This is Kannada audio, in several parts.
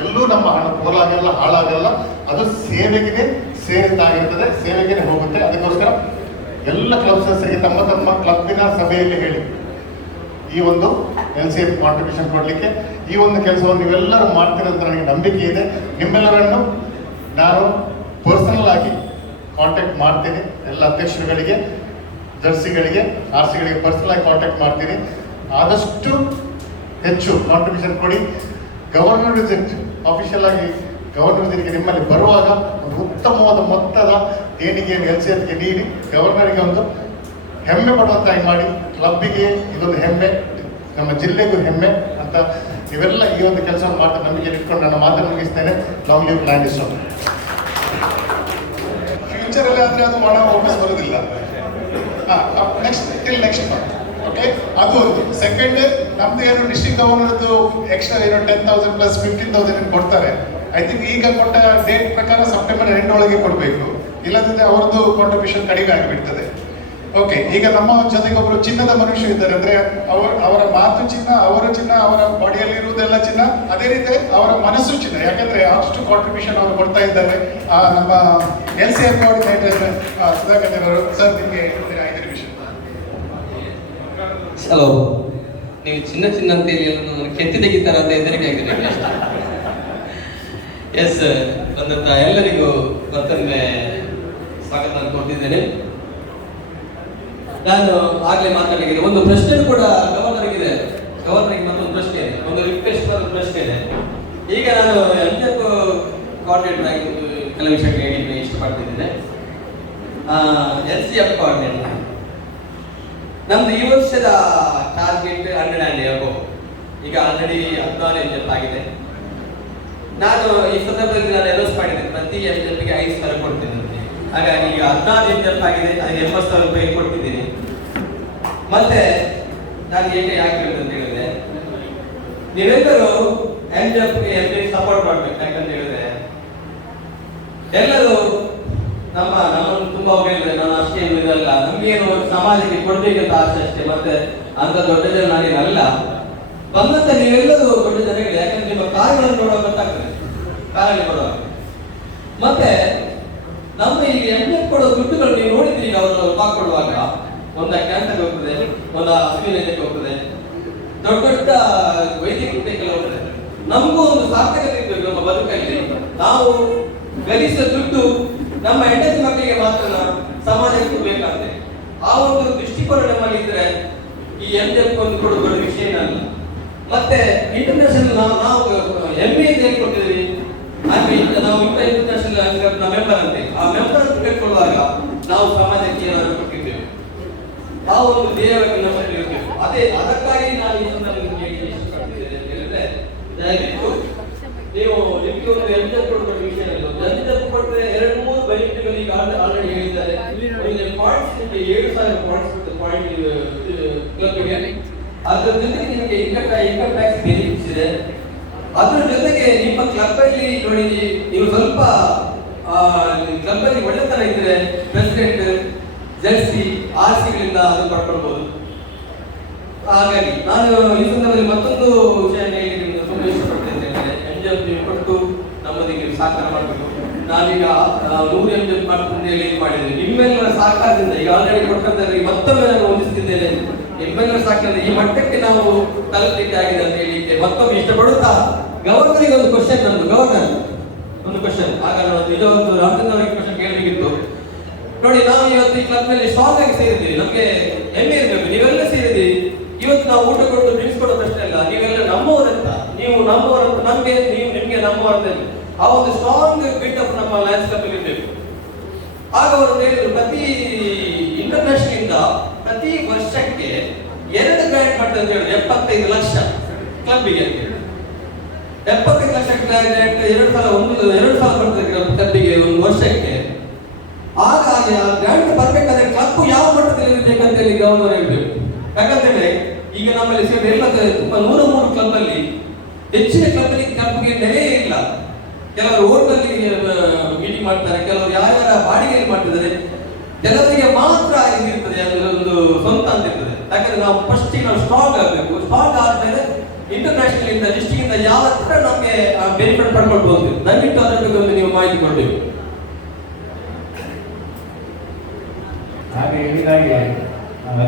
ಎಲ್ಲೂ ನಮ್ಮ ಹಣ ಪೋಲಾಗಲ್ಲ, ಹಾಳಾಗಲ್ಲ. ಅದು ಸೇವೆಗೆ ಸೇರಿದ್ದಾಗಿರ್ತದೆ, ಸೇವೆಗೆ ಹೋಗುತ್ತೆ. ಅದಕ್ಕೋಸ್ಕರ ಎಲ್ಲ ಕ್ಲಬ್ಸರಿಗೆ ತಮ್ಮ ತಮ್ಮ ಕ್ಲಬ್ಬಿನ ಸಭೆಯಲ್ಲಿ ಹೇಳಿ ಈ ಒಂದು LCF ಕಾಂಟ್ರಿಬ್ಯೂಷನ್ ಕೊಡಲಿಕ್ಕೆ. ಈ ಒಂದು ಕೆಲಸವನ್ನು ನೀವೆಲ್ಲರೂ ಮಾಡ್ತೀರಂತ ನನಗೆ ನಂಬಿಕೆ ಇದೆ. ನಿಮ್ಮೆಲ್ಲರನ್ನು ನಾನು ಪರ್ಸನಲ್ ಆಗಿ ಕಾಂಟ್ಯಾಕ್ಟ್ ಮಾಡ್ತೀನಿ. ಎಲ್ಲ ಅಧ್ಯಕ್ಷರುಗಳಿಗೆ, ಜರ್ಸಿಗಳಿಗೆ, RCಗಳಿಗೆ ಪರ್ಸನಲ್ ಆಗಿ ಕಾಂಟ್ಯಾಕ್ಟ್ ಮಾಡ್ತೀನಿ. ಆದಷ್ಟು ಹೆಚ್ಚು ಕಾಂಟ್ರಿಬ್ಯೂಷನ್ ಕೊಡಿ. ಗವರ್ನರ್ ವಿಸಿಟ್, ಆಫಿಷಿಯಲ್ ಆಗಿ ಗವರ್ನರ್ ವಿಸಿಟ್ಗೆ ನಿಮ್ಮಲ್ಲಿ ಬರುವಾಗ ಒಂದು ಉತ್ತಮವಾದ ಮೊತ್ತದ ದೇಣಿಗೆಯನ್ನು LCFಗೆ ನೀಡಿ ಗವರ್ನರಿಗೆ ಒಂದು ಹೆಮ್ಮೆ ಪಡುವಂತಾಗಿ ಮಾಡಿ. ಕ್ಲಬ್ಬಿಗೆ ಇದೊಂದು ಹೆಮ್ಮೆ, ನಮ್ಮ ಜಿಲ್ಲೆಗೂ ಹೆಮ್ಮೆ ಅಂತ ನೀವೆಲ್ಲ ಈ ಒಂದು ಕೆಲಸವನ್ನು ಮಾಡ್ತಾ ನಂಬಿಕೆ ಇಟ್ಕೊಂಡು ನನ್ನ ಮಾತನ್ನು ಮುಗಿಸ್ತೇನೆ. ಲಾಂಗ್ ಲಿವ್ ಲ್ಯಾಂಡ್ ಇಸ್ ಫ್ಯೂಚರಲ್ಲಿ ಆದರೆ ಅದು ಹಣ ವಾಪಸ್ ಬರೋದಿಲ್ಲ. ನೆಕ್ಸ್ಟ್ ಓಕೆ, ಅದು ಒಂದು. ಸೆಕೆಂಡ್, ನಮ್ದು ಏನು ಡಿಸ್ಟ್ರಿಕ್ಟ್ ಗವರ್ನರ್ದು ಎಕ್ಸ್ಟ್ರಾ ಏನು 10,000 ಪ್ಲಸ್ 15,000 ಕೊಡ್ತಾರೆ. ಐ ಥಿಂಕ್ ಈಗ ಕೊಟ್ಟ ಡೇಟ್ ಪ್ರಕಾರ ಸೆಪ್ಟೆಂಬರ್ 8 ಒಳಗೆ ಕೊಡಬೇಕು, ಇಲ್ಲದಿದ್ದರೆ ಅವ್ರದ್ದು ಕಾಂಟ್ರಿಬ್ಯೂಷನ್ ಕಡಿಮೆ ಆಗಿಬಿಡ್ತದೆ. ಓಕೆ, ಈಗ ನಮ್ಮ ಜೊತೆಗೆ ಒಬ್ಬರು ಚಿನ್ನದ ಮನುಷ್ಯ ಇದ್ದಾರೆ. ಅಂದರೆ ಅವರ ಮಾತು ಚಿನ್ನ, ಅವರ ಚಿನ್ನ, ಅವರ ಬಾಡಿಯಲ್ಲಿ ಇರುವುದೆಲ್ಲ ಚಿನ್ನ, ಅದೇ ರೀತಿ ಅವರ ಮನಸ್ಸು ಚಿನ್ನ. ಯಾಕಂದ್ರೆ ಅಷ್ಟು ಕಾಂಟ್ರಿಬ್ಯೂಷನ್ ಅವರು ಕೊಡ್ತಾ ಇದ್ದಾರೆ. ನಮ್ಮ LCF ಕೋಆರ್ಡಿನೇಟರ್ ಸುಧಾಕರ್ ಅವರು, ಸರ್ ನಿಮಗೆ 5 ನಿಮಿಷ. ಹಲೋ, ನೀವು ಚಿನ್ನ ಅಂತ ಹೇಳಿ ಕೆತ್ತಿ ತೆಗಿತಾರ ಅಂತ ಹೆದರಿಕೆ ಆಗಿದೆ. ಎಸ್, ಬಂದಂತ ಎಲ್ಲರಿಗೂ ಮತ್ತೊಮ್ಮೆ ಸ್ವಾಗತ ಕೊಡ್ತಿದ್ದೇನೆ. ನಾನು ಆಗ್ಲೇ ಮಾತಾಡಲಿಕ್ಕೆ ಒಂದು ಪ್ರಶ್ನೆ ಕೂಡ ಗವರ್ನರ್ಗೆ ಮತ್ತೊಂದು ಪ್ರಶ್ನೆ ಇದೆ, ಒಂದು ರಿಕ್ವೆಸ್ಟ್ ಒಂದು ಪ್ರಶ್ನೆ ಇದೆ. ಈಗ ನಾನು MCF ಕೋಆರ್ಡಿನೇಟರ್ ಆಗಿ ಕೆಲವು ವಿಷಯ ಹೇಳಿಕ್ಕೆ ಇಷ್ಟಪಡ್ತಿದ್ದೇನೆ. LCF ಕೋಆರ್ಡಿನೇಟರ್ ನಮ್ದು ಈ ವರ್ಷದ ಟಾರ್ಗೆಟ್ 100 ಅಬೌವ್. ಈಗ ಆಲ್ರೆಡಿ 16 MCF ಆಗಿದೆ. ನಾನು ಈ ಸಂದರ್ಭದಲ್ಲಿ ನಾನು ಅನೌನ್ಸ್ ಮಾಡಿದ್ದೆ, ಪ್ರತಿ MCFಗೆ 5,000 ಕೊಡ್ತೇನೆ ಅಂತ. ಹಾಗಾಗಿ ಈಗ 16 MCF ಆಗಿದೆ, ಅದಕ್ಕೆ 80,000 ರೂಪಾಯಿ ಕೊಡ್ತಿದ್ದೀನಿ. ಮತ್ತೆ ನಾನು ಯಾಕೆ ಹೇಳಿದೆ ಅಂತ ಹೇಳಿದ್ರೆ, ನೀವೆಲ್ಲರೂ MCFಗೆ ಸಪೋರ್ಟ್ ಮಾಡ್ಬೇಕು. ಯಾಕಂತ ಹೇಳಿದ್ರೆ ಎಲ್ಲರೂ ನಮ್ಮನ್ನು ತುಂಬಾ ಹೇಳಿದ್ರೆ, ನಾನು ಅಷ್ಟೇ ಇದಲ್ಲ, ನಮ್ಗೇನು ಸಮಾಜಕ್ಕೆ ಕೊಡ್ಬೇಕಂತ ಆಸೆ ಅಷ್ಟೇ, ಮತ್ತೆ ಅಂತ ದೊಡ್ಡ ಜನ ನಾನೇನಲ್ಲ. ಬಂದಂತ ನೀವೆಲ್ಲರೂ ದೊಡ್ಡ ಜನಗಳು, ಯಾಕಂದ್ರೆ ನಿಮ್ಮ ಕಾರ್ಯಗಳನ್ನು ನೋಡುವಾಗ ಗೊತ್ತಾಗ್ತದೆ, ಕಾರ್ಯ ಕೊಡುವಾಗ. ಮತ್ತೆ ನಮ್ಮ ಈಗ MCF ಕೊಡೋ ದುಡ್ಡುಗಳು ನೀವು ನೋಡಿದ್ರಿ, ಈಗ ಅವರು ಪಾಕ್ ಕೊಡುವಾಗ ಒಂದು ಕ್ಯಾನ್ಸರ್ಗೆ ಹೋಗ್ತದೆ, ಒಂದು ಅಶ್ವಿನಕ್ಕೆ ಹೋಗ್ತದೆ, ದೊಡ್ಡ ದೊಡ್ಡ ವೈದ್ಯಕೀಯಕ್ಕೆಲ್ಲ ಹೋಗ್ತದೆ. ನಮಗೂ ಒಂದು ಸಾರ್ಥಕತೆ ಇರ್ಬೇಕು ನಮ್ಮ ಬದುಕಲ್ಲಿ. ನಾವು ಗಳಿಸಿದ ದುಡ್ಡು ನಮ್ಮ ಹೆಂಡತಿ ಮಕ್ಕಳಿಗೆ ಮಾತ್ರ ಸಮಾಜಕ್ಕೆ ಬೇಕಾಗ್ತದೆ. ಆ ಒಂದು ದೃಷ್ಟಿಕೋನ ನಮ್ಮಲ್ಲಿ ಇದ್ರೆ ಈ MCF ಒಂದು ಕೊಡುವ ವಿಷಯ ಅಲ್ಲ. ಮತ್ತೆ ಇಂಟರ್ನ್ಯಾಷನಲ್ ನಾವು MBA ಅಂತ ಹೇಳ್ಕೊಟ್ಟಿದ್ವಿ. ನಾವು ಇಂಟರ್ನ್ಯಾಷನಲ್ ಮೆಂಬರ್ ಅಂತೆ, ಆ ಮೆಂಬರ್ ಅಂತ ಹೇಳ್ಕೊಳ್ಳುವಾಗ ನಾವು ಸಮಾಜಕ್ಕೆ ಏನಾದರೂ ಕೊಟ್ಟಿದ್ದೇವೆ, ಆ ಒಂದು ಧ್ಯೇಯವಾಗಿ ನಮ್ಮಲ್ಲಿ ಇರ್ತೇವೆ. ಅದಕ್ಕಾಗಿ ನಾನು ಈ ಸಂದರ್ಭದಲ್ಲಿ ಇಷ್ಟಪಡ್ತಿದ್ದೇನೆ ಅಂತ ಹೇಳಿದ್ರೆ, ದಯವಿಟ್ಟು ನೀವು ನಿಮಗೆ ಒಂದು MCF ಕೊಡುವ ವಿಷಯ ಇಲ್ಲ. MCF ಕೊಟ್ಟರೆ 2-3 ಬೆನಿಫಿಟ್ಗಳು ಈಗ ಆಲ್ರೆಡಿ ಹೇಳಿದ್ದಾರೆ. ಪಾಯಿಂಟ್ಸ್ 7,000 ಪಾಯಿಂಟ್ ಕ್ಲಬ್ಗೆ. ಅದರ ಜೊತೆಗೆ ನಿಮಗೆ ಇನ್ಕಮ್ ಟ್ಯಾಕ್ಸ್ ಬೆನಿಫಿಟ್ಸ್ ಇದೆ. ಅದರ ಜೊತೆಗೆ ನಿಮ್ಮ ಕ್ಲಬ್ ಅಲ್ಲಿ ನೋಡಿ, ನೀವು ಸ್ವಲ್ಪ ಕ್ಲಬ್ ಅಲ್ಲಿ ಒಳ್ಳೆತನ ಇದ್ರೆ ಪ್ರೆಸಿಡೆಂಟ್, ಜರ್ಸಿ, RCಗಳಿಂದ ಅದು ಪಡ್ಕೊಳ್ಬಹುದು. ಹಾಗಾಗಿ ನಾನು ಈ ಸಂದರ್ಭದಲ್ಲಿ ಮತ್ತೊಂದು ವಿಷಯ ಹೇಳಿ ತುಂಬಾ ಇಷ್ಟಪಡ್ತೇನೆ. MCF ನೀವು ಕೊಟ್ಟು ನಮ್ಮದಿಗೆ ಸಹಕಾರ ಮಾಡಬೇಕು. ನಾವೀಗ 100 MCF ಮಾಡ್ಕೊಂಡು ಮಾಡಿದ್ದೇವೆ. ನಿಮ್ಮೆಲ್ಲರ ಸಹಕಾರದಿಂದ ಈಗ ಆಲ್ರೆಡಿ ಕೊಟ್ಟಂದ್ರೆ ಮತ್ತೊಮ್ಮೆ ನಾನು ಹೊಂದಿಸ್ತಿದ್ದೇನೆ. ನಿಮ್ಮೆಲ್ಲರ ಸಹಕಾರದಿಂದ ಈ ಮಟ್ಟಕ್ಕೆ ನಾವು ತಲುಪಲಿಕ್ಕೆ ಆಗಿದೆ ಅಂತ ಹೇಳಿಕ್ಕೆ ಮತ್ತೊಮ್ಮೆ ಇಷ್ಟಪಡುತ್ತಾ, ಗವರ್ನರಿಗೆ ಒಂದು ಕ್ವಶನ್, ನಂದು ಗವರ್ನರ್ ಒಂದು ಕ್ವಶನ್. ಆಗ ನಾನು ಇದೊಂದು ರಾಮಚಂದ್ರ ಅವರಿಗೆ ಕ್ವಶನ್ ಕೇಳಬೇಕಿತ್ತು. ನೋಡಿ, ನಾವು ಇವತ್ತು ಈ ಕ್ಲಬ್ ನಲ್ಲಿ ಸ್ಟ್ರಾಂಗ್ ಆಗಿ ಸೇರಿದ್ದೀವಿ, ನಮಗೆ ಹೆಮ್ಮೆ ಇರಬೇಕು. ನೀವೆಲ್ಲ ಸೇರಿದ್ದೀವಿ. ಇವತ್ತು ನಾವು ಊಟ ಕೊಟ್ಟು ಡ್ರಿಂಕ್ಸ್ ಕೊಡೋದಷ್ಟೇ ಅಲ್ಲ, ನೀವೆಲ್ಲ ನಮ್ಮವರಂತ, ನೀವು ನಮ್ಮವರಂತ, ನಮ್ಗೆ ನೀವು ನಿಮ್ಗೆ ನಮ್ಮವರಂತ. ಆ ಒಂದು ಸ್ಟ್ರಾಂಗ್ ಬಿಲ್ಡಪ್ ನಮ್ಮ ಲಯನ್ಸ್ ಕ್ಲಬ್ ಇರಬೇಕು. ಆಗ ಅವರು ಹೇಳಿದ್ರು, ಪ್ರತಿ ಇಂಟರ್ನ್ಯಾಷನಲ್ ಇಂದ ಪ್ರತಿ ವರ್ಷಕ್ಕೆ 2 ಗ್ರಾಂಟ್ ಮಾಡ್ತಾರೆ ಅಂತ ಹೇಳಿದ್ರು. 75 ಲಕ್ಷ ಕ್ಲಬ್ಗೆ ಅಂತ ಹೇಳಿ 75 ಲಕ್ಷ ಗ್ರಾಂಟ್ 2 ಸಲ ಬರ್ತದೆ ಕ್ಲಬ್ಗೆ ಒಂದು ವರ್ಷಕ್ಕೆ. ಹಾಗಾಗಿ ಆ ಗ್ರಾಂಟ್ ಬರ್ಬೇಕಾದ್ರೆ ಕ್ಲಬ್ ಯಾವ ಮಟ್ಟದಲ್ಲಿ ಇರ್ಬೇಕಂತ ಹೇಳಿ ಗವರ್ನರ್ ಹೇಳ್ಬೇಕು. ಯಾಕಂತಂದ್ರೆ ಈಗ ನಮ್ಮಲ್ಲಿ ಸೇರಿ ಎಲ್ಲ ತುಂಬಾ 103 ಕ್ಲಬ್ ಅಲ್ಲಿ ಹೆಚ್ಚಿನ ಕ್ಲಬ್ಗೆ ನೆಲೆ ಇಲ್ಲ. ಕೆಲವರು ಹೋಟೆಲ್ ಮೀಟಿಂಗ್ ಮಾಡ್ತಾರೆ, ಕೆಲವರು ಯಾರ್ಯಾರ ಬಾಡಿಗೆಯಲ್ಲಿ ಮಾಡ್ತಿದ್ದಾರೆ, ಕೆಲವರಿಗೆ ಮಾತ್ರ ಇರ್ತದೆ, ಒಂದು ಸ್ವಂತ ಅಂತ ಇರ್ತದೆ. ಯಾಕಂದ್ರೆ ನಾವು ಫಸ್ಟ್ ನಾವು ಸ್ಟ್ರಾಂಗ್ ಆಗಬೇಕು. ಸ್ಟ್ರಾಂಗ್ ಆದ್ಮೇಲೆ ಇಂಟರ್ನ್ಯಾಷನಲ್ ಇಂದ ಡಿಸ್ಟ್ರಿಕ್ಟ್ ಇಂದ ಯಾವ ತರ ನಮಗೆ ಬೆನಿಫಿಟ್ ಪಡ್ಕೊಳ್ಬಹುದು, ದಯವಿಟ್ಟು ಅದರ ಬಗ್ಗೆ ಒಂದು ನೀವು ಮಾಹಿತಿ ಕೊಡಬೇಕು. ಹಾಗೆ ಹೇಳಿದಾಗೆ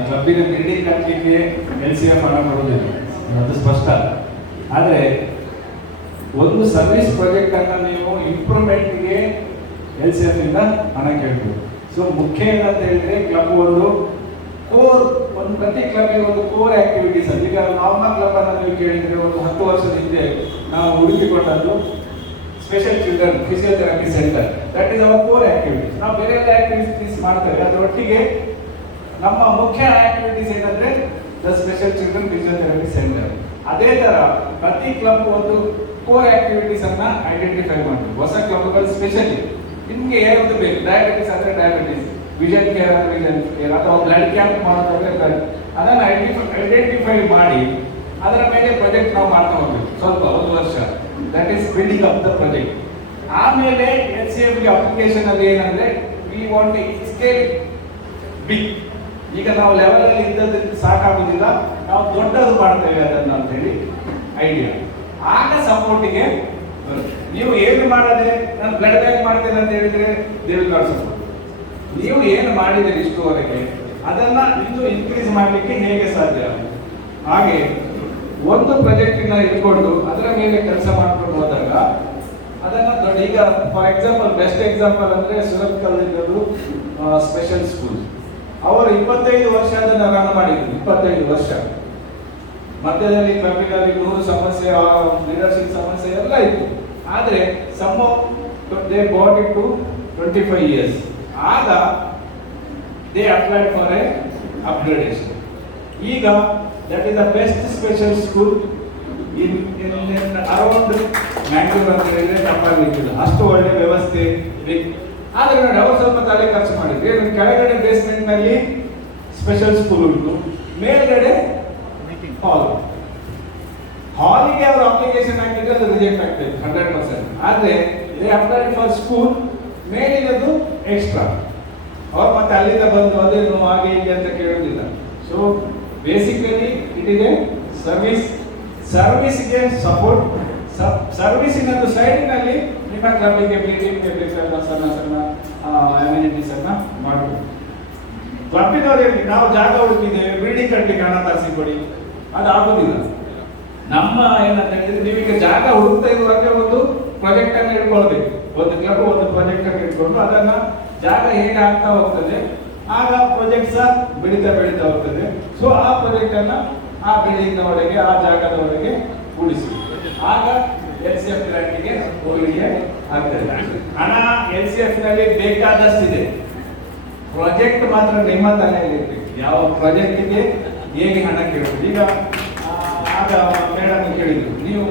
ಕ್ಲಬ್ಬಿನ ಬಿಲ್ಡಿಂಗ್ ಕಟ್ಟಲಿಕ್ಕೆ LCF ಹಣ ಕೊಡುವುದಿಲ್ಲ, ಅದು ಸ್ಪಷ್ಟ. ಆದರೆ ಒಂದು ಸರ್ವಿಸ್ ಪ್ರಾಜೆಕ್ಟ್ ಅನ್ನ ನೀವು ಇಂಪ್ರೂವ್ಮೆಂಟ್ಗೆ LCF ಇಂದ ಹಣ ಕೇಳ್ಬೋದು. ಸೊ ಮುಖ್ಯ ಏನಂತ ಹೇಳಿದ್ರೆ ಕ್ಲಬ್ ಒಂದು ಪ್ರತಿ ಕ್ಲಬ್ಗೆ ಒಂದು ಕೋರ್ ಆಕ್ಟಿವಿಟೀಸ್ ಅಲ್ಲಿ. ಈಗ ನಾರ್ಮಲ್ ಕ್ಲಬ್ ಅನ್ನು ನೀವು ಕೇಳಿದ್ರೆ ಒಂದು 10 ವರ್ಷದ ಹಿಂದೆ ನಾವು ಹುಡುಕಿಕೊಂಡದ್ದು special children physiotherapy centre, that is our core activities. ನಾವು ಬೇರೆ ಎಲ್ಲ ಆಕ್ಟಿವಿಟೀಸ್ ಮಾಡ್ತೇವೆ, ಅದರೊಟ್ಟಿಗೆ ನಮ್ಮ ಮುಖ್ಯ ಆಕ್ಟಿವಿಟೀಸ್ ಏನಂದ್ರೆ the special children physiotherapy centre. ಅದೇ ತರ ಪ್ರತಿ ಕ್ಲಬ್ ಒಂದು ಕೋರ್ ಆಕ್ಟಿವಿಟೀಸ್ ಅನ್ನ ಐಡೆಂಟಿಫೈ ಮಾಡಬೇಕು. ಹೊಸ ಕ್ಲಬ್ಗಳು ಸ್ಪೆಷಲಿ ನಿಮ್ಗೆ ಯಾವುದು ಬೇಕು, ಡಯಾಬಿಟಿಸ್ ಅಂದ್ರೆ ಡಯಾಬಿಟಿಸ್, ವಿಷನ್ ಕೇರ್ ಅಂದ್ರೆ ವಿಷನ್ ಕೇರ್, ಅಥವಾ ಬ್ಲಡ್ ಕ್ಯಾಂಪ್ ಮಾಡೋದಾದ್ರೆ ಬ್ಲಡ್, ಅದನ್ನ ಐಡೆಂಟಿಫೈ ಮಾಡಿ ಅದರ ಮೇಲೆ ಪ್ರಾಜೆಕ್ಟ್ ನಾವು ಮಾಡ್ತಾ ಹೋಗ್ಬೇಕು ಸ್ವಲ್ಪ ಒಂದು ವರ್ಷ. That is building up the project. ಆಮೇಲೆ LCF ಗೆ ಅಪ್ಲಿಕೇಶನ್ ಅಲ್ಲಿ ಏನಂದ್ರೆ we want to scale big. ಈಗ ನಾವು ಲೆವೆಲ್ ಅಲ್ಲಿ ಇದ್ದದ್ದು ಸಾಕಾಗುದಿಲ್ಲ, ನಾವು ದೊಡ್ಡದು ಮಾಡ್ತೇವೆ ಅದನ್ನ ಅಂತ ಹೇಳಿ ಐಡಿಯಾ. ಆಗ ಸಪೋರ್ಟಿಗೆ ನೀವು ಏನು ಮಾಡದೆ ನಾನು ಬ್ಲಡ್ ಬ್ಯಾಂಕ್ ಮಾಡ್ತೇನೆ ಅಂತ ಹೇಳಿದ್ರೆ ದೇ ವಿಲ್ ನಾಟ್ ಸಪೋರ್ಟ್. ನೀವು ಏನು ಮಾಡಿದ್ದೀರಿ ಇಷ್ಟುವರೆಗೆ ಅದನ್ನ ಇನ್ನೂ ಇನ್ಕ್ರೀಸ್ ಮಾಡಲಿಕ್ಕೆ ಹೇಗೆ ಸಾಧ್ಯ? ಹಾಗೆ ಒಂದು ಪ್ರಾಜೆಕ್ಟ್ ಇಂದ ಇಟ್ಕೊಂಡು ಅದರ ಮೇಲೆ ಕೆಲಸ ಮಾಡ್ಕೊಂಡು ಹೋದಾಗ ಅದನ್ನ ದೊಡ್ಡ, ಈಗ ಫಾರ್ ಎಕ್ಸಾಂಪಲ್ ಬೆಸ್ಟ್ ಎಕ್ಸಾಂಪಲ್ ಅಂದ್ರೆ ಸುರತ್ಕಲ್ ಇರೋದು ಸ್ಪೆಷಲ್ ಸ್ಕೂಲ್. ಅವರು 25 ವರ್ಷ ಅದನ್ನ ರನ್ ಮಾಡಿದ್ರು, 25 ವರ್ಷ. ಮಧ್ಯದಲ್ಲಿ ಕ್ಲಬ್ಬಿನಲ್ಲಿ 100 ಸಮಸ್ಯೆ, ಲೀಡರ್ಶಿಪ್ ಸಮಸ್ಯೆ ಎಲ್ಲ ಇತ್ತು. ಆದ್ರೆ some they bought it to 25 years. ಆಗ they applied for a upgradation. ಈಗ that is the best special school in around Mangalore ಅಂತ ಹೇಳಿದ್ರೆ ತಪ್ಪಾಗಲಿಕ್ಕಿಲ್ಲ, ಅಷ್ಟು ಒಳ್ಳೆ ವ್ಯವಸ್ಥೆ. ಆದ್ರೆ ನೋಡಿ ಅವರು ಸ್ವಲ್ಪ ತಲೆ ಖರ್ಚು ಮಾಡಿದ್ರೆ ಕೆಳಗಡೆ ಬೇಸ್ಮೆಂಟ್ ನಲ್ಲಿ ಸ್ಪೆಷಲ್ ಸ್ಕೂಲ್ ಉಂಟು, ಮೇಲ್ಗಡೆ ಹಾಲಿಗೆ ಅವರು ಅಪ್ಲಿಕೇಶನ್ ಹಾಕಿದ್ರೆ ಅದು ರಿಜೆಕ್ಟ್ ಆಗ್ತದೆ 100%. ಆದ್ರೆ ದೇ ಅಪ್ಲೈಡ್ ಫಾರ್ ಸ್ಕೂಲ್, ಮೇಲಿನದು ಎಕ್ಸ್ಟ್ರಾ. ಅವ್ರು ಮತ್ತೆ ಅಲ್ಲಿಂದ ಬಂದು ಅದೇನು ಹಾಗೆ ಹೀಗೆ ಅಂತ ಕೇಳೋದಿಲ್ಲ. So basically it is a ಸರ್ವಿಸ್ಗೆ ಸಪೋರ್ಟ್. ಸರ್ವಿಸಿನದು ಸೈಡಿನಲ್ಲಿ ನಿಮ್ಮ ಕ್ಲಬ್ಬಿಗೆ ಬಿಲ್ಡಿಂಗ್ಗೆ ಬೇಕಾದ ಸಣ್ಣ ಸಣ್ಣ ಅಮ್ಯುನಿಟೀಸ್ ಅನ್ನ ಮಾಡಬಹುದು. ಕ್ಲಬ್ಬಿನವರಿಗೆ ನಾವು ಜಾಗ ಹುಡುಕಿದ್ದೇವೆ, ಬಿಲ್ಡಿಂಗ್ ಕಟ್ಟಲಿಕ್ಕೆ ಹಣ ತರಿಸಿಕೊಡಿ, ಅದು ಆಗುದಿಲ್ಲ. ನಮ್ಮ ಏನಂತ ಹೇಳಿದ್ರೆ ನೀವೀಗ ಜಾಗ ಹುಡುಕ್ತಾ ಇರುವಾಗ ಒಂದು ಪ್ರಾಜೆಕ್ಟ್ ಅನ್ನು ಇಟ್ಕೊಳ್ಬೇಕು. ಒಂದು ಕ್ಲಬ್ ಒಂದು ಪ್ರಾಜೆಕ್ಟ್ ಅನ್ನು ಇಟ್ಕೊಂಡು ಅದನ್ನ ಜಾಗ ಹೇಗೆ ಆಗ್ತಾ ಹೋಗ್ತದೆ, ಆಗ ಪ್ರಾಜೆಕ್ಟ್ ಸಹ ಬೆಳೀತಾ ಹೋಗ್ತದೆ. ಸೊ ಆ ಪ್ರಾಜೆಕ್ಟ್ ಅನ್ನ ಆ ಬಿಲ್ಡಿಂಗ್ ಒಳಗೆ ಆ ಜಾಗದ ಒಳಗೆ ಕೂಡಿಸಿ, ಆಗ LCF ಗ್ರಾಂಟಿಗೆ ಹೋಗಲಿಕ್ಕೆ ಆಗ್ತದೆ. ಹಣ LCF ನಲ್ಲಿ ಬೇಕಾದಷ್ಟಿದೆ, ಪ್ರಾಜೆಕ್ಟ್ ಮಾತ್ರ ನಿಮ್ಮ ತಲೆಯಲ್ಲಿ ಇರ್ಬೇಕು. ಯಾವ ಪ್ರಾಜೆಕ್ಟಿಗೆ ಹೇಗೆ ಹಣ ಕೇಳಬಹುದು. ಈಗ ಆಗ ಮೇಡಮ್ ಕೇಳಿದ್ರು, ನೀವು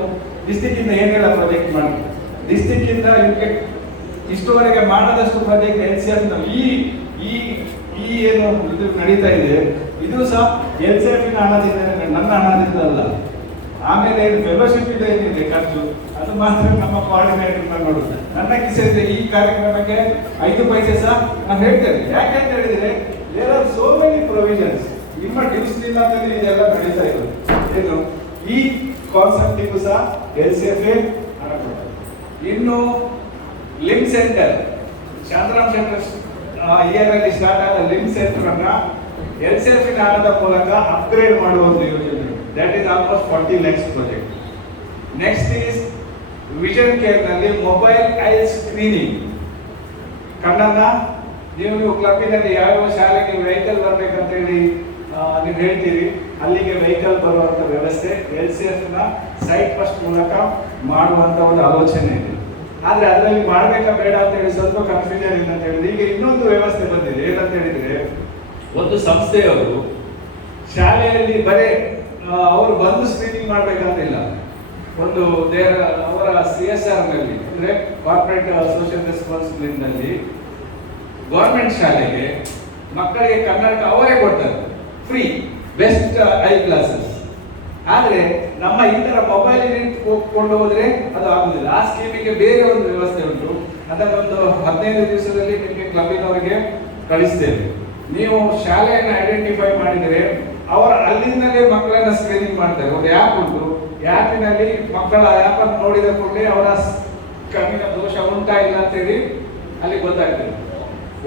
ಡಿಸ್ಟಿಕ್ ಇಂದ ಏನೆಲ್ಲ ಪ್ರಾಜೆಕ್ಟ್ ಮಾಡಿದ್ರು, ಡಿಸ್ಟಿಕ್ ಇಂದ ಇಷ್ಟುವರೆಗೆ ಮಾಡದಷ್ಟು ಪ್ರಾಜೆಕ್ಟ್ LCF ಈ ಏನು ಇದು ನಡೀತಾ ಇದೆ, ಇದು ಸಹ LCF ಹಣದಿಂದ, ನನ್ನ ಹಣದಿಂದ ಅಲ್ಲ. ಆಮೇಲೆ ಫೆಲೋಶಿಪ್ ಇದೆ ಏನಿದೆ ಖರ್ಚು, ಅದು ಮಾತ್ರ ನಮ್ಮ ಕೋಆರ್ಡಿನೇಟರ್ ನೋಡುದು. ನನ್ನ ಕಿಸೆಯಿಂದ ಈ ಕಾರ್ಯಕ್ರಮಕ್ಕೆ 5 ಪೈಸೆ ಸಹ ನಾನು ಹೇಳ್ತೇನೆ. ಯಾಕೆಂತ ಹೇಳಿದ್ರೆ there are so many provisions. ನಿಮ್ಮ ಡ್ಯೂಸ್ ನಿಲ್ಲದಲ್ಲಿ ಇದೆಲ್ಲ ನಡೀತಾ ಇರೋದು. ಏನು ಈ ಕಾನ್ಸೆಪ್ಟಿಗೂ ಸಹ LCF ಹಣ ಕೊಡ್ತಾರೆ. ಇನ್ನು Lim centre, Shantaram centre year ಅಲ್ಲಿ ಸ್ಟಾರ್ಟ್ ಆದ ಲಿಮ್ ಸೆಂಟರ್ ಅನ್ನ LCF ಹಣದ ಮೂಲಕ ಅಪ್ಗ್ರೇಡ್ ಮಾಡುವ ಒಂದು ಯೋಜನೆ. That is almost 40 lakhs project. Next is vision care ನಲ್ಲಿ ಮೊಬೈಲ್ ಐ ಸ್ಕ್ರೀನಿಂಗ್. ಕಣ್ಣನ್ನ ನೀವು ಕ್ಲಬ್ಬಿನಲ್ಲಿ ಯಾವ ಶಾಲೆಗೆ ವೆಹಿಕಲ್ ಬರ್ಬೇಕಂತ ಹೇಳಿ ನೀವು ಹೇಳ್ತೀರಿ, ಅಲ್ಲಿಗೆ ವೆಹಿಕಲ್ ಬರುವಂತ ವ್ಯವಸ್ಥೆ LCF ನ ಸೈಟ್ ಫಸ್ಟ್ ಮೂಲಕ ಮಾಡುವಂತ ಒಂದು ಆಲೋಚನೆ ಇದೆ. ಆದ್ರೆ ಅದರಲ್ಲಿ ಮಾಡ್ಬೇಕಾ ಬೇಡ ಅಂತ ಹೇಳಿ ಸ್ವಲ್ಪ ಕನ್ಫ್ಯೂಷನ್ ಇಲ್ಲ ಅಂತ ಹೇಳಿದ್ರೆ ಈಗ ಇನ್ನೊಂದು ವ್ಯವಸ್ಥೆ ಬಂದಿದೆ. ಏನಂತ ಹೇಳಿದ್ರೆ ಒಂದು ಸಂಸ್ಥೆಯವರು ಶಾಲೆಯಲ್ಲಿ ಬರೇ ಅವರು ಬಂದು ಸ್ಕ್ರೀನಿಂಗ್ ಮಾಡ್ಬೇಕಂತಿಲ್ಲ. ಒಂದು ಅವರ CSR ನಲ್ಲಿ ಅಂದ್ರೆ ಕಾರ್ಪೊರೇಟ್ ಸೋಷಿಯಲ್ ರೆಸ್ಪಾನ್ಸಿಬಿಲಿಟಿ ನಲ್ಲಿ ಗವರ್ಮೆಂಟ್ ಶಾಲೆಗೆ ಮಕ್ಕಳಿಗೆ ಕನ್ನಡಕ ಅವರೇ ಕೊಡ್ತಾರೆ ಫ್ರೀ, ಬೆಸ್ಟ್ ಐ ಕ್ಲಾಸಸ್. ಆದ್ರೆ ನಮ್ಮ ಇಂತರ ಮೊಬೈಲ್ ಕೊಂಡು ಹೋದ್ರೆ ಅದು ಆಗುದಿಲ್ಲ. ಆ ಸ್ಕೀಮಿಗೆ ಬೇರೆ ಒಂದು ವ್ಯವಸ್ಥೆ ಉಂಟು. ಅದನ್ನೊಂದು 15 ದಿವಸದಲ್ಲಿ ನಿಮಗೆ ಕ್ಲಬ್ಬಿನವರಿಗೆ ಕಳಿಸ್ತೇವೆ. ನೀವು ಶಾಲೆಯನ್ನು ಐಡೆಂಟಿಫೈ ಮಾಡಿದರೆ ಅವರು ಅಲ್ಲಿಂದಲೇ ಮಕ್ಕಳನ್ನ ಸ್ಕ್ರೀನಿಂಗ್ ಮಾಡ್ತಾರೆ. ಒಂದು ಆ್ಯಪ್ ಉಂಟು, ಆ್ಯಪಿನಲ್ಲಿ ಮಕ್ಕಳ ಆ್ಯಪನ್ನು ನೋಡಿದ ಕೂಡಲೇ ಅವರ ಕಣ್ಣಿನ ದೋಷ ಉಂಟಾ ಇಲ್ಲ ಅಂತೇಳಿ ಅಲ್ಲಿ ಗೊತ್ತಾಗ್ತದೆ.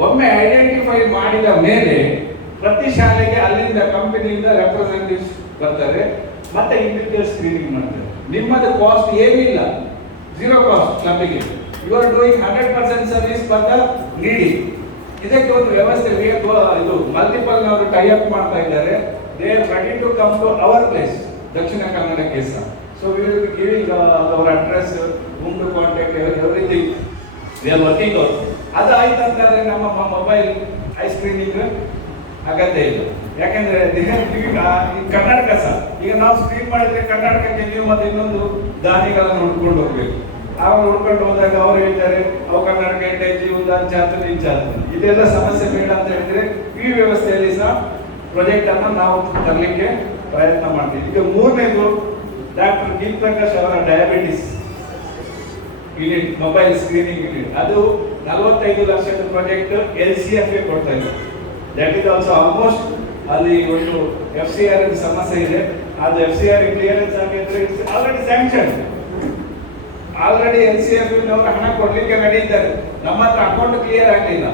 ಒಮ್ಮೆ ಐಡೆಂಟಿಫೈ ಮಾಡಿದ ಮೇಲೆ ಪ್ರತಿ ಶಾಲೆಗೆ ಅಲ್ಲಿಂದ ಕಂಪನಿಯಿಂದ ರೆಪ್ರೆಸೆಂಟೇಟಿವ್ಸ್ ಬರ್ತಾರೆ, ಮತ್ತೆ ಇಂಡಿವಿಜುವಲ್ ಸ್ಕ್ರೀನಿಂಗ್ ಮಾಡ್ತಾರೆ. ನಿಮ್ಮದು ಕಾಸ್ಟ್ ಏನೂ ಇಲ್ಲ, 0 ಕಾಸ್ಟ್ ಕ್ಲಬ್ಬಿಗೆ. You are doing 100% service for the needy. ಇದಕ್ಕೆ ಒಂದು ವ್ಯವಸ್ಥೆ ಇದು ಮಲ್ಟಿಪಲ್ ನವರು ಟೈ ಅಪ್ ಮಾಡ್ತಾ ಇದ್ದಾರೆ. They are ready to come to our place, Dakshina Kannada ಕೇಸ. So we will be giving our address, room to contact, everything they are working out. ಅದು ಆಯ್ತು ಅಂತಂದ್ರೆ ನಮ್ಮ ಮೊಬೈಲ್ ಐ ಸ್ಕ್ರೀನಿಂಗ್ ಅಗತ್ಯ ಇಲ್ಲ. ಯಾಕಂದ್ರೆ ಕರ್ನಾಟಕ ಸಹ ಈಗ ನಾವು ಸ್ಕ್ರೀನ್ ಮಾಡಿದ್ರೆ ಕರ್ನಾಟಕಕ್ಕೆ ನೀವು ಮತ್ತೆ ಇನ್ನೊಂದು ದಾನಿಗಳನ್ನು ಹುಡ್ಕೊಂಡು ಹೋಗ್ಬೇಕು. ಅವ್ರು ಹುಡ್ಕೊಂಡು ಹೋದಾಗ ಅವ್ರು ಹೇಳ್ತಾರೆ ಅವು ಕರ್ನಾಟಕ ಹೆಡ್ಡೇಜಿ ಉದಾಹರಣೆ ಚಾತುರ್ಯ ಚಾತುರ್ಯ ಇದೆಲ್ಲ ಸಮಸ್ಯೆ ಬೇಡ ಅಂತ ಹೇಳಿದ್ರೆ ಈ ವ್ಯವಸ್ಥೆಯಲ್ಲಿ ಸಹ ಪ್ರಾಜೆಕ್ಟ್ ಅನ್ನು ನಾವು ತರಲಿಕ್ಕೆ ಪ್ರಯತ್ನ ಮಾಡ್ತೀವಿ. ಈಗ ಮೂರನೇದು ಡಾಕ್ಟರ್ ಡಿ ಪ್ರಕಾಶ್ ಅವರ diabetes unit, mobile screening unit, ಅದು 45 ಲಕ್ಷದ ಪ್ರಾಜೆಕ್ಟ್ LCF ಕೊಡ್ತಾ ಇದೆ. ದಟ್ ಇಸ್ ಆಲ್ಸೋ ಆಲ್ಮೋಸ್ಟ್ ಅಲ್ಲಿ ಒಂದು FCR ಸಮಸ್ಯೆ ಇದೆ. ಅದು FCR ಕ್ಲಿಯರೆನ್ಸ್ ಆಗಿದ್ರೆ ಆಲ್ರೆಡಿ ಸ್ಯಾಂಕ್ಷನ್, ಆಲ್ರೆಡಿ LCF ನವರು ಹಣ ಕೊಡ್ಲಿಕ್ಕೆ ರೆಡಿ ಇದ್ದಾರೆ. ನಮ್ಮ ಹತ್ರ ಅಕೌಂಟ್ ಕ್ಲಿಯರ್ ಆಗಲಿಲ್ಲ,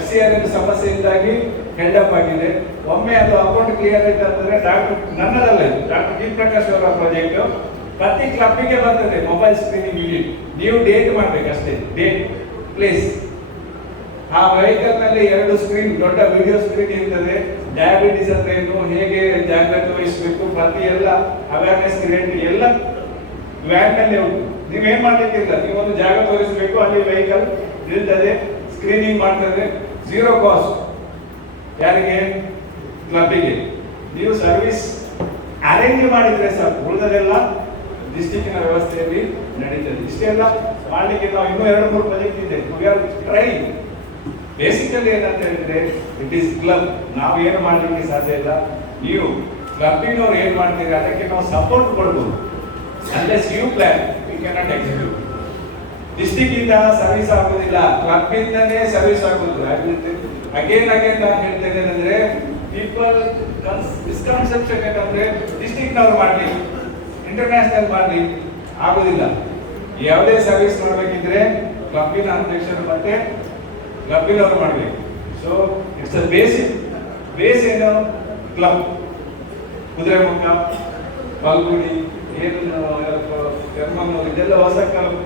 FCR ಸಮಸ್ಯೆಯಿಂದಾಗಿ ಹೆಲ್ಡ್ ಅಪ್ ಆಗಿದೆ. ಒಮ್ಮೆ ಅದು ಅಕೌಂಟ್ ಕ್ಲಿಯರ್ ಆಯ್ತು ಅಂತಂದ್ರೆ ನನ್ನದಲ್ಲ, ಡಾಕ್ಟರ್ ಡಿ ಪ್ರಕಾಶ್ ಅವರ ಪ್ರಾಜೆಕ್ಟ್ ಪ್ರತಿ ಕ್ಲಬ್ಬಿಗೆ ಬರ್ತದೆ ಮೊಬೈಲ್ ಸ್ಕ್ರೀನಿಂಗ್ ಯೂನಿಟ್. ನೀವು ಡೇಟ್ ಮಾಡ್ಬೇಕಷ್ಟೇ, ಡೇಟ್ ಪ್ಲೇಸ್. ಆ ವೆಹಿಕಲ್ ನಲ್ಲಿ 2 ಸ್ಕ್ರೀನ್, ದೊಡ್ಡ ವಿಡಿಯೋ ಸ್ಕ್ರೀನ್ ಇರ್ತದೆ. ಡಯಾಬಿಟಿಸ್ ಅಂದ್ರೆ ಏನು, ಹೇಗೆ ಜಾಗ್ರತೆ ವಹಿಸಬೇಕು, ಪ್ರತಿ ಎಲ್ಲ ಅವೇರ್ನೆಸ್ ಕ್ರಿಯೇಟ್ ಎಲ್ಲ ವ್ಯಾನ್ ನಲ್ಲಿ ಉಂಟು. ನೀವೇನ್ ಮಾಡ್ಲಿಕ್ಕಿಲ್ಲ, ನೀವು ಒಂದು ಜಾಗ ತೋರಿಸಬೇಕು, ಅಲ್ಲಿ ವೆಹಿಕಲ್ ನಿಲ್ತದೆ, ಸ್ಕ್ರೀನಿಂಗ್ ಮಾಡ್ತದೆ, 0 ಕಾಸ್ಟ್. ಯಾರಿಗೆ? ಕ್ಲಬ್ಬಿಗೆ. ನೀವು ಸರ್ವಿಸ್ ಅರೇಂಜ್ ಮಾಡಿದ್ರೆ ಸಾಕು, ಉಳಿದದೆಲ್ಲ ಡಿಸ್ಟಿಕ್ನ ವ್ಯವಸ್ಥೆಯಲ್ಲಿ ನಡೀತದೆ. ಇಷ್ಟೆಲ್ಲ ಮಾಡಲಿಕ್ಕೆ ನಾವು ಇನ್ನೂ 2-3 ಪ್ರಾಜೆಕ್ಟ್ ಇದೆ. We are trying. ಬೇಸಿಕಲಿ ಏನಂತ ಹೇಳಿದ್ರೆ ಇಟ್ ಈಸ್ ಕ್ಲಬ್. ನಾವು ಏನು ಮಾಡಲಿಕ್ಕೆ ಸಾಧ್ಯ ಇಲ್ಲ, ನೀವು ಕ್ಲಬ್ಬಿನವ್ರು ಏನು ಮಾಡ್ತೀರಿ ಅದಕ್ಕೆ ನಾವು ಸಪೋರ್ಟ್ ಕೊಡ್ಬೋದು. Unless you plan we cannot execute. District ಇಂದ ಸರ್ವಿಸ್ ಆಗೋದಿಲ್ಲ, ಕ್ಲಬ್ ಇಂದನೇ ಸರ್ವಿಸ್ ಆಗೋದು. ಅಗೇನ್ ನಾನು ಹೇಳ್ತೇನೆ ಏನಂದ್ರೆ ಪೀಪಲ್ ಮಿಸ್ಕನ್ಸೆಪ್ಷನ್ ಏನಂದ್ರೆ ಡಿಸ್ಟಿಕ್ ನವ್ರು ಮಾಡ್ಲಿ, ಇಂಟರ್ನ್ಯಾಷನಲ್ ಮಾಡ್ಲಿ ಆಗೋದಿಲ್ಲ. ಯಾವುದೇ ಸರ್ವಿಸ್ ಮಾಡಬೇಕಿದ್ರೆ ಕ್ಲಬ್ಬಿನ ಅಧ್ಯಕ್ಷರು ಮತ್ತೆ ಕ್ಲಬ್ಬಿನವರು ಮಾಡಬೇಕು. ಸೊ ಇಟ್ಸ್ ಅ ಬೇಸ್ ಏನು? ಕ್ಲಬ್. ಕುದುರೆಮುಖ, ಬಲ್ಗುಡಿ, ಎರ್ಮನ್ನೂರು, ಇದೆಲ್ಲ ಹೊಸ ಕ್ಲಬ್.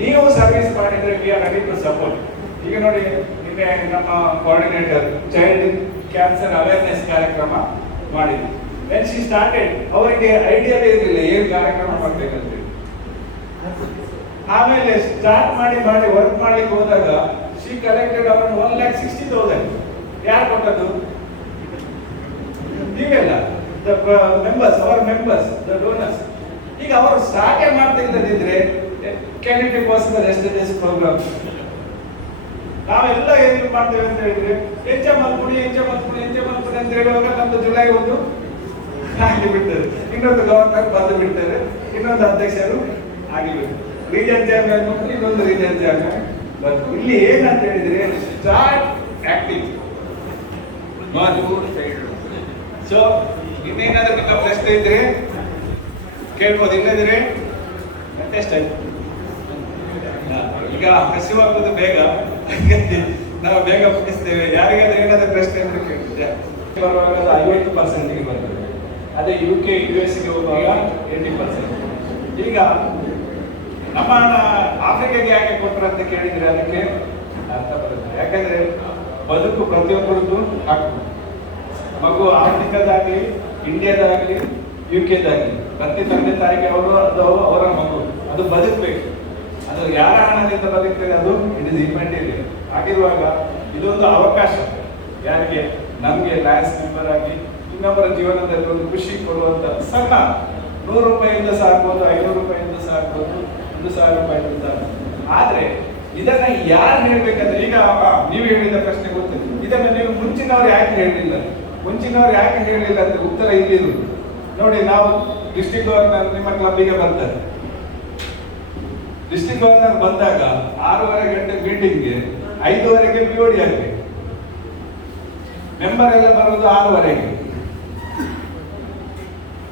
ನೀವು ಸರ್ವಿಸ್ ಮಾಡಿದ್ರೆ we are ready to support. ಈಗ ನೋಡಿ, ನಿನ್ನೆ ನಮ್ಮ ಕೋಆರ್ಡಿನೇಟರ್ ಚೈಲ್ಡ್ ಕ್ಯಾನ್ಸರ್ ಅವೇರ್ನೆಸ್ ಕಾರ್ಯಕ್ರಮ ಮಾಡಿದ್ವಿ. ವೆನ್ ಶಿ ಸ್ಟಾರ್ಟೆಡ್, ಅವರಿಗೆ ಐಡಿಯಾವೇ ಇರಲಿಲ್ಲ ಏನು ಕಾರ್ಯಕ್ರಮ ಮಾಡ್ಬೇಕಂತ. ಆಮೇಲೆ ಸ್ಟಾರ್ಟ್ ಮಾಡಿ ವರ್ಕ್ ಮಾಡ್ಲಿಕ್ಕೆ ಹೋದಾಗ ಶಿ ಕಲೆಕ್ಟೆಡ್ ಅವನ್ 1,60,000. ಯಾರು ಕೊಟ್ಟದ್ದು? ನೀವೆಲ್ಲ members, our members, the donors. ಈಗ ಅವರು ಸ್ಟಾರ್ಟೇ ಮಾಡ್ತಿಲ್ಲದಿದ್ರೆ can it be possible stage programme? ನಾವೆಲ್ಲ ಏನು ಮಾಡ್ತೇವೆ ಅಂತ ಹೇಳಿದ್ರೆ ಹೆಚ್ಚ ಮಲ್ಪುಡಿ ಅಂತ ಹೇಳುವಾಗ ನಮ್ದು ಜುಲೈ 1 ಆಗಿಬಿಡ್ತದೆ, ಇನ್ನೊಂದು ಗವರ್ನರ್ ಬಂದು ಬಿಡ್ತಾರೆ, ಇನ್ನೊಂದು ಅಧ್ಯಕ್ಷರು ಆಗಿಬಿಡ್ತಾರೆ, ರೀಜನ್ ಚೇರ್ಮನ್ ಇನ್ನೊಂದು ರೀಜನ್ ಚೇರ್ಮನ್. ಬಟ್ ಇಲ್ಲಿ ಏನಂತ ಹೇಳಿದ್ರೆ ಸ್ಟಾರ್ಟ್ ಆಕ್ಟಿಂಗ್. ಸೊ ಇನ್ನೇನಾದ್ರೂ ನಿಮ್ಮ ಪ್ರಶ್ನೆ ಇದ್ರೆ ಕೇಳ್ಬೋದು, ಇಲ್ಲದಿದ್ರೆ ಮತ್ತೆ ಎಷ್ಟಾಯ್ತು. ಈಗ ಹಸಿವಾಗೋದು ಬೇಗ, ನಾವು ಬೇಗ ಮುಗಿಸ್ತೇವೆ. ಯಾರಿಗಾದ್ರೂ ಏನಾದ್ರೂ ಪ್ರಶ್ನೆ ಅಂದ್ರೆ ಕೇಳಿದ್ರೆ ಬರುವಾಗ 50% ಬರ್ತದೆ. ಅದೇ UK US ಗೆ ಹೋಗುವಾಗ 80%. ಈಗ ನಮ್ಮ ಆಫ್ರಿಕಾಗೆ ಯಾಕೆ ಕೊಟ್ಟರು ಅಂತ ಕೇಳಿದ್ರೆ ಅದಕ್ಕೆ ಅರ್ಥ ಬರುತ್ತೆ. ಯಾಕಂದ್ರೆ ಬದುಕು ಪ್ರತಿಯೊಬ್ಬರದ್ದು ಹಕ್ಕು. ಮಗು ಆಫ್ರಿಕಾದಾಗ್ಲಿ, ಇಂಡಿಯಾದಾಗ್ಲಿ, UK-ದಾಗ್ಲಿ ಪ್ರತಿ ತಂದೆ ತಾಯಿಗೆ ಅವರ ಮಗು ಅದು ಬದುಕಬೇಕು. ಅದು ಯಾರ ಹಣದಿಂದ ಬದುಕ್ತದೆ, ಅದು ಇಟ್ ಇಸ್ ಇಮ್ಯಾಟೀರಿಯಲ್ ಆಗಿರುವಾಗ ಇದೊಂದು ಅವಕಾಶ. ಯಾರಿಗೆ? ನಮಗೆ ಲಯನ್ಸ್ ಮೆಂಬರ್ ಆಗಿ ಇನ್ನೊಬ್ಬರ ಜೀವನದಲ್ಲಿ ಒಂದು ಖುಷಿ ಕೊಡುವಂತ ಸಣ್ಣ 100 ರೂಪಾಯಿಂದ ಸಾಕ್ಬೋದು, 500 ರೂಪಾಯಿಂದ ಸಾಕ್ಬೋದು, 1,000 ರೂಪಾಯಿಂದ ಸಾಕ್ಬೋದು. ಆದ್ರೆ ಇದನ್ನ ಯಾರು ಹೇಳ್ಬೇಕಂದ್ರೆ, ಈಗ ನೀವು ಹೇಳಿದ ಪ್ರಶ್ನೆ ಗೊತ್ತಿದೆ, ಇದನ್ನ ನೀವು ಮುಂಚಿನವ್ರು ಯಾಕೆ ಹೇಳಲಿಲ್ಲ ಅಂತ ಉತ್ತರ ಇಲ್ಲಿರುವುದು. ನೋಡಿ, ನಾವು ಡಿಸ್ಟ್ರಿಕ್ಟ್ ಗವರ್ನರ್ ನಿಮ್ಮ ಕ್ಲಬ್ಬಿಗೆ ಬರ್ತಾರೆ. ಡಿಸ್ಟ್ರಿಕ್ಟ್ ಗವರ್ನರ್ ಬಂದಾಗ 6:30 ಗಂಟೆ ಮೀಟಿಂಗ್ಗೆ 5:30ಗೆ POD ಆಗಬೇಕು. ಮೆಂಬರ್ ಎಲ್ಲ ಬರೋದು 6:30ಗೆ.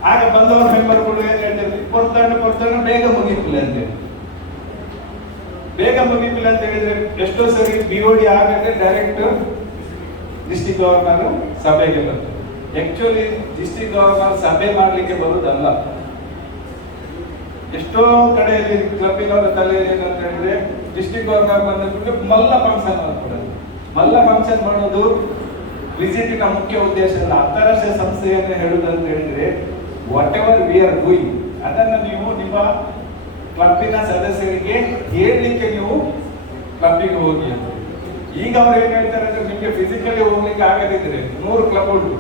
ಆಗ ಬಂದವರ ಮೆಂಬರ್ಗಳು ಏನ್ ಹೇಳ್ತಾರೆ, ಕೊಡ್ತಾನೆ ಬೇಗ ಮುಗಿತಿಲ್ಲ ಅಂತೇಳಿ. ಬೇಗ ಮುಗಿತಿಲ್ಲ ಅಂತ ಹೇಳಿದ್ರೆ ಎಷ್ಟೋ ಸರಿ BOD ಆಗದೆ ಡೈರೆಕ್ಟ್ ಡಿಸ್ಟ್ರಿಕ್ಟ್ ಗವರ್ನರ್ ಸಭೆಗೆ ಬರ್ತದೆ. ಆಕ್ಚುಲಿ ಡಿಸ್ಟ್ರಿಕ್ಟ್ ಗವರ್ನರ್ ಸಭೆ ಮಾಡ್ಲಿಕ್ಕೆ ಬರುವುದಲ್ಲ. ಎಷ್ಟೋ ಕಡೆಯಲ್ಲಿ ಕ್ಲಬ್ಬಿನವರ ತಲೆಯಲ್ಲಿ ಏನಂತ ಹೇಳಿದ್ರೆ ಡಿಸ್ಟ್ರಿಕ್ಟ್ ಗವರ್ನರ್ ಬಂದ ಮಲ್ಲ ಫಂಕ್ಷನ್ ಮಾಡ್ತಾರೆ. ಮಲ್ಲ ಫಂಕ್ಷನ್ ಮಾಡೋದು ವಿಸಿಟಿನ ಮುಖ್ಯ ಉದ್ದೇಶ ಅಲ್ಲ. ಅಂತಾರಾಷ್ಟ್ರೀಯ ಸಂಸ್ಥೆಯನ್ನು ಹೇಳುವುದಂತ ಹೇಳಿದ್ರೆ what ever we are doing ಅದನ್ನು ನೀವು ನಿಮ್ಮ ಕ್ಲಬ್ಬಿನ ಸದಸ್ಯರಿಗೆ ಹೇಳಲಿಕ್ಕೆ ನೀವು ಕ್ಲಬ್ಬಿಗೆ ಹೋಗಿ ಅಂತ. ಈಗ ಅವ್ರು ಏನ್ ಹೇಳ್ತಾರೆ ಅಂದ್ರೆ ನಿಮಗೆ ಫಿಸಿಕಲಿ ಹೋಗ್ಲಿಕ್ಕೆ ಆಗದಿದ್ರೆ 100 ಕ್ಲಬ್ ಉಂಟು,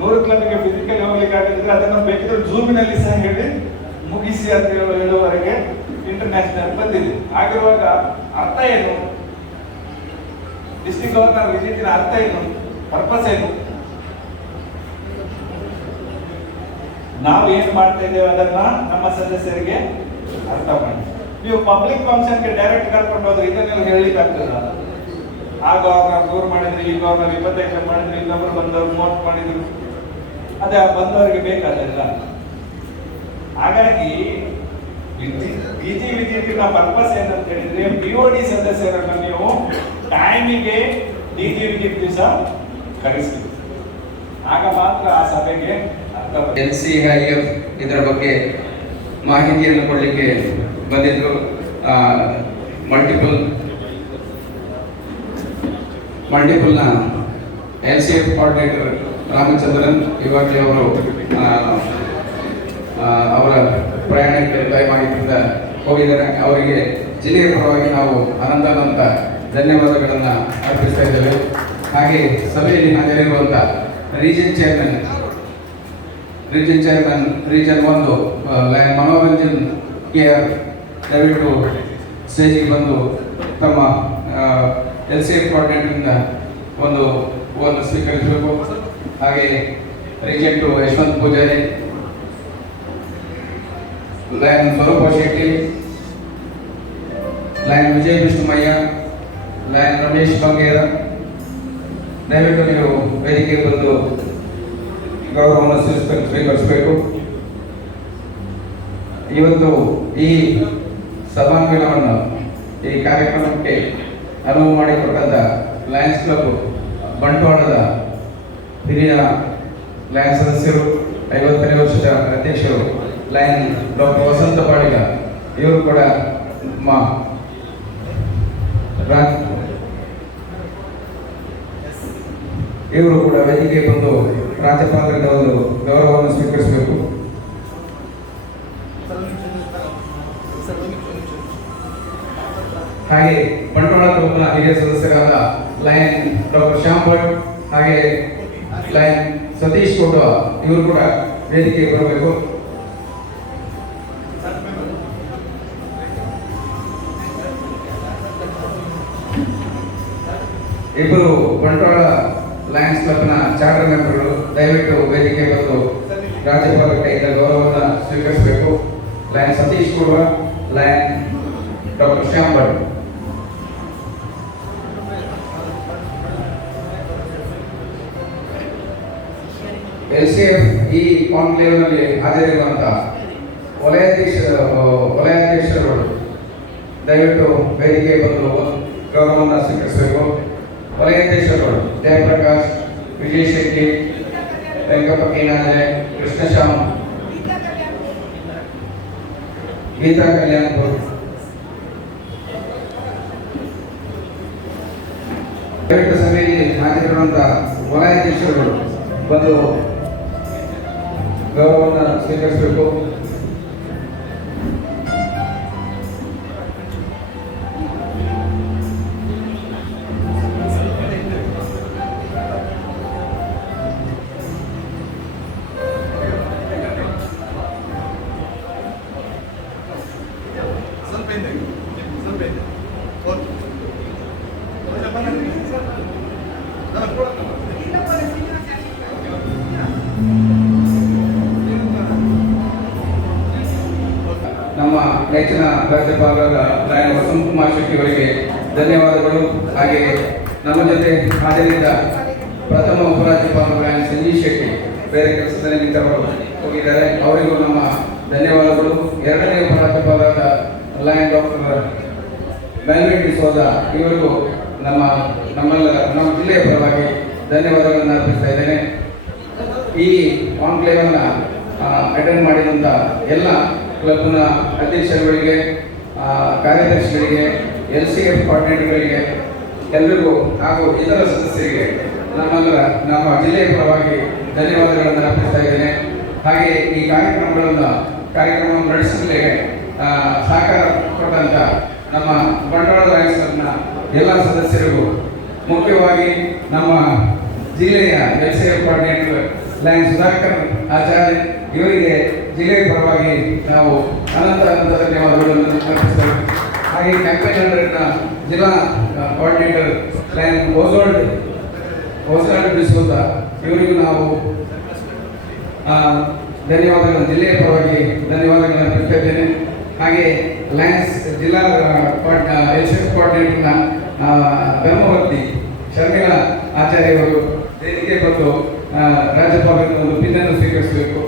100 ಕ್ಲಬ್ಗೆ ಫಿಸಿಕಲಿ ಹೋಗ್ಲಿಕ್ಕೆ ಆಗದಿದ್ರೆ ಅದನ್ನು ಬೇಕಿದ್ರೆ ಜೂಮಿನಲ್ಲಿ ಸಹ ಹೇಳಿ ಮುಗಿಸಿ ಅಂತ ಹೇಳುವವರೆಗೆ ಇಂಟರ್ನ್ಯಾಷನಲ್ ಬಂದಿದೆ. ಆಗಿರುವಾಗ ಅರ್ಥ ಏನು, ಡಿಸ್ಟ್ರಿಕ್ಟ್ ಗವರ್ನರ್ ವಿಸಿಟಿನ ಅರ್ಥ ಏನು, ಪರ್ಪಸ್ ಏನು? ನಾವು ಏನ್ ಮಾಡ್ತಾ ಇದ್ದೇವೆ ಅದನ್ನ ನಮ್ಮ ಸದಸ್ಯರಿಗೆ ಅರ್ಥ ಮಾಡಿ. ನೀವು ಪಬ್ಲಿಕ್ ಫಂಕ್ಷನ್ಗೆ ಡೈರೆಕ್ಟ್ ಕರ್ಕೊಂಡು ಹೋದ್ರೆ ಇದನ್ನೆಲ್ಲ ಹೇಳಲಿಕ್ಕೆ ಆಗ್ತದ? ಆ ಗವರ್ನರ್ ದೂರ ಮಾಡಿದ್ರು, ಈ ಗವರ್ನರ್ 25 ಮಾಡಿದ್ರು, ಇನ್ನೊಬ್ರು ಬಂದವರು 30 ಮಾಡಿದ್ರು, ಅದೇ ಬಂದವರಿಗೆ ಬೇಕಾದಲ್ಲ. ಹಾಗಾಗಿ ವಿಜಿಟಿನ ಪರ್ಪಸ್ ಏನಂತ ಹೇಳಿದ್ರೆ BOD ಸದಸ್ಯರನ್ನು ನೀವು ಟೈಮಿಗೆ DG ವಿಜಿಟ್ ದಿವಸ ಕರೆಸಬೇಕು. ಆಗ ಮಾತ್ರ ಆ ಸಭೆಗೆ ಅರ್ಥ. LCIF ಇದರ ಬಗ್ಗೆ ಮಾಹಿತಿಯನ್ನು ಕೊಡಲಿಕ್ಕೆ ಬಂದಿದ್ರು. ಮಲ್ಟಿಪಲ್ನ LCIF ಕೋಆರ್ಡಿನೇಟರ್ ರಾಮಚಂದ್ರನ್ ಇವಾಗಲೇ ಅವರು ಅವರ ಪ್ರಯಾಣಕ್ಕೆ ದಯಮಾಡಿಯಿಂದ ಹೋಗಿದ್ದಾರೆ. ಅವರಿಗೆ ಜಿಲ್ಲೆಯ ಪರವಾಗಿ ನಾವು ಅನಂತ ಧನ್ಯವಾದಗಳನ್ನು ಅರ್ಪಿಸ್ತಾ ಇದ್ದೇವೆ. ಹಾಗೆ ಸಭೆಯಲ್ಲಿ ಹಾಜರಿರುವಂಥ region chairman region 1 Manoranjan KR ದಯವಿಟ್ಟು ಸ್ಟೇಜಿಗೆ ಬಂದು ತಮ್ಮ LCIF ಕೋಆರ್ಡಿನೇಟರ್ನಿಂದ ಒಂದು ಸ್ವೀಕರಿಸಬೇಕು. ಹಾಗೆ ರೀಜನ್ 2 ಯಶವಂತ್ ಪೂಜಾರಿ, ಲಯನ್ ಸ್ವರೂಪ ಶೆಟ್ಟಿ, ಲಯನ್ ವಿಜಯ್ ವಿಷ್ಣುಮಯ್ಯ, ಲಯನ್ ರಮೇಶ್ ಬಂಗೇರ, ದಯವಿಟ್ಟು ನೀವು ವೇದಿಕೆಗೆ ಬಂದು ಗೌರವವನ್ನು ಸ್ವೀಕರಿಸಬೇಕು. ಇವತ್ತು ಈ ಸಭಾಂಗಣವನ್ನು ಈ ಕಾರ್ಯಕ್ರಮಕ್ಕೆ ಅನುವು ಮಾಡಿಕೊಟ್ಟಂತ ಲಯನ್ಸ್ ಕ್ಲಬ್ ಬಂಟ್ವಾಳದ ಹಿರಿಯ ಲಯನ್ಸ್ ಸದಸ್ಯರು, 50ನೇ ವರ್ಷದ ಅಧ್ಯಕ್ಷರು ಲಯನ್ ಡಾಕ್ಟರ್ ವಸಂತ ಪಾಡಿಗ, ಇವರು ಕೂಡ ಇವರು ಕೂಡ ವೇದಿಕೆ ಬಂದು ರಾಜ್ಯಪಾಲರಿಂದ ಒಂದು ಗೌರವವನ್ನು ಸ್ವೀಕರಿಸಬೇಕು. ಹಾಗೆ ಬಂಟ್ವಾಳ ಕ್ಲಬ್ನ ಹಿರಿಯ ಸದಸ್ಯರಾದ ಲಯನ್ ಡಾಕ್ಟರ್ ಶ್ಯಾಮ್ ಭಟ್ ಹಾಗೆ ಲಯನ್ ಸತೀಶ್ ಗೌಡ ಇವರು ಕೂಡ ವೇದಿಕೆಗೆ ಬರಬೇಕು. ಇಬ್ಬರು ಬಂಟ್ವಾಳ ಲಯನ್ಸ್ ಕ್ಲಬ್ನ ಚಾರ್ಟರ್ ಮೆಂಬರ್ಗಳು ದಯವಿಟ್ಟು ವೇದಿಕೆ ಬಂದು ರಾಜ್ಯಪಾಲ ಕೈಯಿಂದ ಗೌರವವನ್ನು ಸ್ವೀಕರಿಸಬೇಕು. Lion Satish Gowda, lion doctor Shyam Bhat. LCIF ಈ ಕಾನ್ಕ್ಲೇವ್ನಲ್ಲಿ ಹಾಜರಿರುವಂತಹ ವಲಯಾಧ್ಯಕ್ಷರುಗಳು ದಯವಿಟ್ಟು ವೇದಿಕೆ ಬಂದು ಗೌರವವನ್ನು ಸ್ವೀಕರಿಸಬೇಕು. ವಲಯಾಧ್ಯಕ್ಷರುಗಳು ಜಯಪ್ರಕಾಶ್, ವಿಜಯ್ ಶೆಟ್ಟಿ, ವೆಂಕಪ್ಪ ಕೀನಾಂಜೆ, ಕೃಷ್ಣಶ್ಯಾಮ್, ಗೀತಾ ಕಲ್ಯಾಣ್ಪುರ್. ದಯವಿಟ್ಟು ಸಭೆಯಲ್ಲಿ ಹಾಜರಿರುವಂತಹ ವಲಯಾಧ್ಯಕ್ಷರುಗಳು ಬಂದು ಗೌರವವನ್ನು ಸ್ವೀಕರಿಸಬೇಕು. ನಮ್ಮ ನೆಚ್ಚಿನ ರಾಜ್ಯಪಾಲರಾದ ಲಯನ್ ವಸಂತ್ ಕುಮಾರ್ ಶೆಟ್ಟಿ ಅವರಿಗೆ ಧನ್ಯವಾದಗಳು. ಹಾಗೆ ನಮ್ಮ ಜೊತೆ ಹಾಜರಿದ್ದ ಪ್ರಥಮ ಉಪರಾಜ್ಯಪಾಲ ಲಯನ್ ಸಂಜೀವ್ ಶೆಟ್ಟಿ ಬೇರೆ ಕೆಲಸದಲ್ಲಿ ನಿಂತವರು ಹೋಗಿದ್ದಾರೆ. ಅವರಿಗೂ ನಮ್ಮ ಧನ್ಯವಾದಗಳು. ಎರಡನೇ ಪ್ರಾಂಶುಪಾಲರಾದ ಲಯನ್ ಡಾಕ್ಟರ್ ಮೆಲ್ವಿನ್ ಡಿಸೋಜ ಇವರಿಗೂ ನಮ್ಮ ಜಿಲ್ಲೆಯ ಪರವಾಗಿ ಧನ್ಯವಾದಗಳನ್ನು ಅರ್ಪಿಸ್ತಾ ಇದ್ದೇನೆ. ಈ ಕಾನ್ಕ್ಲೇವ್ ಅನ್ನ ಅಟೆಂಡ್ ಮಾಡಿದಂಥ ಎಲ್ಲ ಕ್ಲಬ್ನ ಅಧ್ಯಕ್ಷರುಗಳಿಗೆ, ಕಾರ್ಯದರ್ಶಿಗಳಿಗೆ, LCF ಕೋಆರ್ಡಿನೇಟರ್ಗಳಿಗೆ ಎಲ್ಲರಿಗೂ ಹಾಗೂ ಇತರ ಸದಸ್ಯರಿಗೆ ನಮ್ಮ ಜಿಲ್ಲೆಯ ಪರವಾಗಿ ಧನ್ಯವಾದಗಳನ್ನು ಅರ್ಪಿಸ್ತಾ ಇದ್ದೇನೆ. ಹಾಗೆ ಈ ಕಾರ್ಯಕ್ರಮವನ್ನು ನಡೆಸಲಿಕ್ಕೆ ಸಹಕಾರ ಕೊಟ್ಟಂತ ನಮ್ಮ ಬಂಟ್ವಾಳ ಲಯನ್ಸ್ ಕ್ಲಬ್ನ ಎಲ್ಲ ಸದಸ್ಯರಿಗೂ, ಮುಖ್ಯವಾಗಿ ನಮ್ಮ ಜಿಲ್ಲೆಯ LCF ಕೋಆರ್ಡಿನೇಟರ್ ಲಯನ್ ಸುಧಾಕರ್ ಆಚಾರ್ಯ ಇವರಿಗೆ ಜಿಲ್ಲೆಯ ಪರವಾಗಿ ನಾವು ಅನಂತ ಧನ್ಯವಾದಗಳನ್ನು ಅರ್ಪಿಸ್ತೇವೆ. ಹಾಗೆ ಕ್ಯಾಂಪೇನ್ ಅಂಡರ್ನ ಜಿಲ್ಲಾ ಕೋಆರ್ಡಿನೇಟರ್ ಲಯನ್ ಓಸ್ವಾಲ್ಡ್ ಡಿಸೋಜ ಇವರಿಗೂ ನಾವು ಧನ್ಯವಾದಗಳನ್ನು ಜಿಲ್ಲೆಯ ಪರವಾಗಿ ಧನ್ಯವಾದಗಳನ್ನು ಅರ್ಪಿಸ್ತಾ ಇದ್ದೇನೆ. ಹಾಗೆ ಲಯನ್ಸ್ ಜಿಲ್ಲಾ LCF ಕೋಆರ್ಡಿನೇಟರ್ನ ಧರ್ಮವರ್ತಿ ಶರ್ಮಿಳಾ ಆಚಾರ್ಯ ಅವರು ವೇದಿಕೆ ಬಂದು ರಾಜ್ಯಪಾಲರ ಒಂದು ಪಿನ್ನನ್ನು ಸ್ವೀಕರಿಸಬೇಕು.